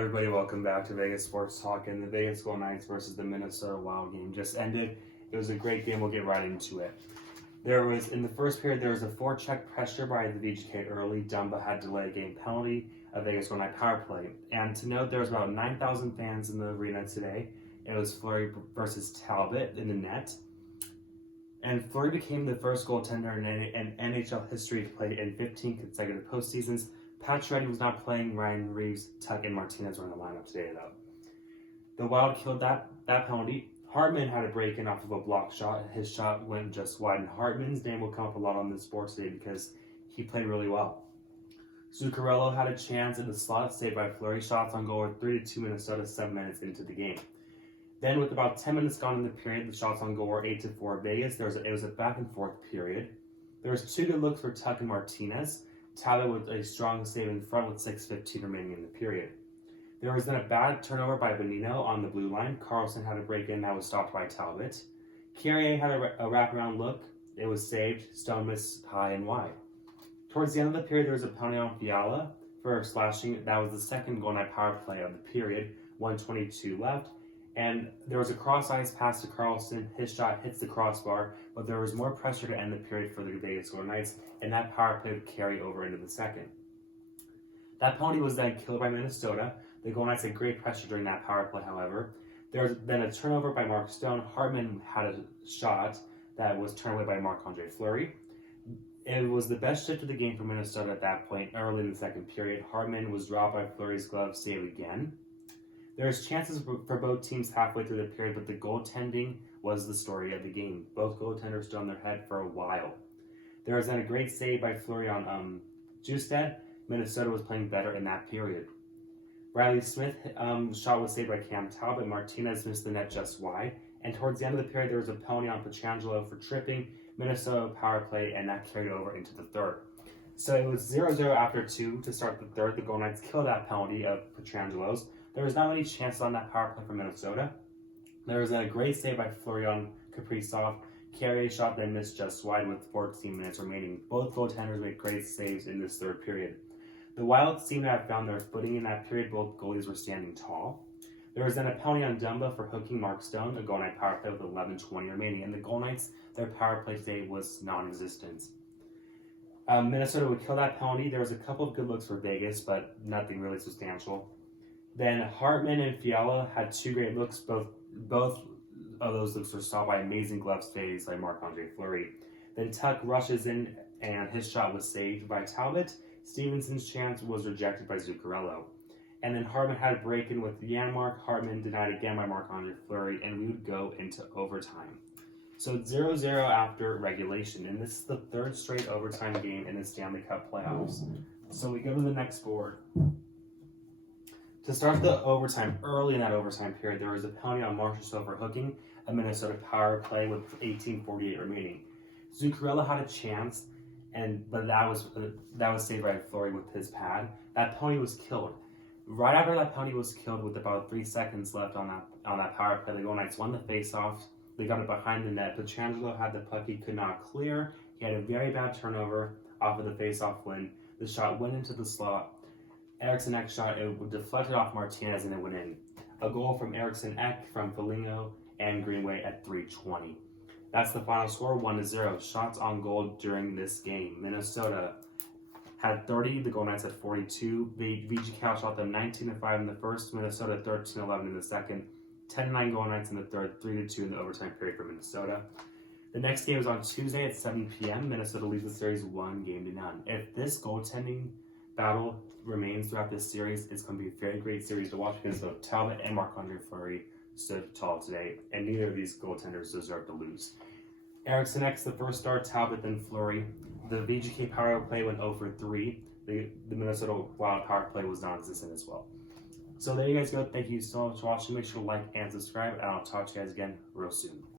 everybody, welcome back to Vegas Sports Talk. And the Vegas Golden Knights versus the Minnesota Wild game just ended. It was a great game. We'll get right into it. In the first period, there was a forecheck pressure by the VGK early. Dumba had delayed game penalty, a Vegas Golden Knight power play. And to note, there was about 9,000 fans in the arena today. It was Fleury versus Talbot in the net. And Fleury became the first goaltender in NHL history to play in 15 consecutive postseasons. Pacioretty was not playing. Ryan Reeves, Tuck, and Martinez were in the lineup today, though. The Wild killed that penalty. Hartman had a break-in off of a block shot. His shot went just wide, and Hartman's name will come up a lot on this board today because he played really well. Zuccarello had a chance in the slot, saved by Fleury. Shots on goal were 3-2 Minnesota 7 minutes into the game. Then, with about 10 minutes gone in the period, the shots on goal were 8-4 Vegas. It was a back-and-forth period. There was two good looks for Tuck and Martinez. Talbot with a strong save in front with 6:15 remaining in the period. There was then a bad turnover by Bonino on the blue line. Carlson had a break-in that was stopped by Talbot. Carrier had a wraparound look. It was saved. Stone missed high and wide. Towards the end of the period, there was a penalty on Fiala for slashing. That was the second goal night power play of the period. 1:22 left. And there was a cross-ice pass to Carlson. His shot hits the crossbar, but there was more pressure to end the period for the Vegas Golden Knights, and that power play would carry over into the second. That penalty was then killed by Minnesota. The Golden Knights had great pressure during that power play, however. There was then a turnover by Mark Stone. Hartman had a shot that was turned away by Marc-Andre Fleury. It was the best shift of the game for Minnesota at that point, early in the second period. Hartman was dropped by Fleury's glove, save again. There's chances for both teams halfway through the period, but the goaltending was the story of the game. Both goaltenders stood on their head for a while. There was then a great save by Fleury on Justed. Minnesota was playing better in that period. Riley Smith's shot was saved by Cam Talbot. Martinez missed the net just wide. And towards the end of the period, there was a penalty on Pietrangelo for tripping. Minnesota power play, and that carried over into the third. So it was 0-0 after 2 to start the third. The Golden Knights killed that penalty of Pietrangelo's. There was not many chances on that power play for Minnesota. There was a great save by Fleury on Kaprizov. Carrier shot then missed just wide with 14 minutes remaining. Both goaltenders made great saves in this third period. The Wild seemed to have found their footing in that period. Both goalies were standing tall. There was then a penalty on Dumba for hooking Mark Stone, a goal night power play with 11:20 remaining. And the Golden Knights, their power play today was non-existent. Minnesota would kill that penalty. There was a couple of good looks for Vegas, but nothing really substantial. Then Hartman and Fiala had two great looks. Both of those looks were stopped by amazing glove saves by Marc-Andre Fleury. Then Tuck rushes in, and his shot was saved by Talbot. Stevenson's chance was rejected by Zuccarello. And then Hartman had a break-in with Janmark. Hartman denied again by Marc-Andre Fleury, and we would go into overtime. So 0-0 after regulation, and this is the third straight overtime game in the Stanley Cup playoffs. So we go to the next board. To start the overtime, early in that overtime period, there was a penalty on Marchessault for hooking a Minnesota power play with 18:48 remaining. Zuccarello had a chance, but that was saved by Fleury with his pad. That penalty was killed. Right after that penalty was killed, with about 3 seconds left on that power play, the Golden Knights won the faceoff. They got it behind the net. Pietrangelo had the puck he could not clear. He had a very bad turnover off of the faceoff win. The shot went into the slot. Eriksson Ek shot, it deflected off Martinez and it went in. A goal from Eriksson Ek from Foligno and Greenway at 3:20. That's the final score, 1-0. Shots on goal during this game. Minnesota had 30, the Golden Knights had 42. VGK shot them 19-5 in the first, Minnesota 13-11 in the second. 10-9 Golden Knights in the third, 3-2 in the overtime period for Minnesota. The next game is on Tuesday at 7 p.m. Minnesota leads the series 1-0. If this goaltending battle remains throughout this series, it's going to be a very great series to watch because both Talbot and Marc-Andre Fleury stood tall today, and neither of these goaltenders deserve to lose. Eriksson Ek's the first star, Talbot then Fleury. The VGK power play went 0-3. The Minnesota Wild power play was non-existent as well. So there you guys go. Thank you so much for watching. Make sure to like and subscribe, and I'll talk to you guys again real soon.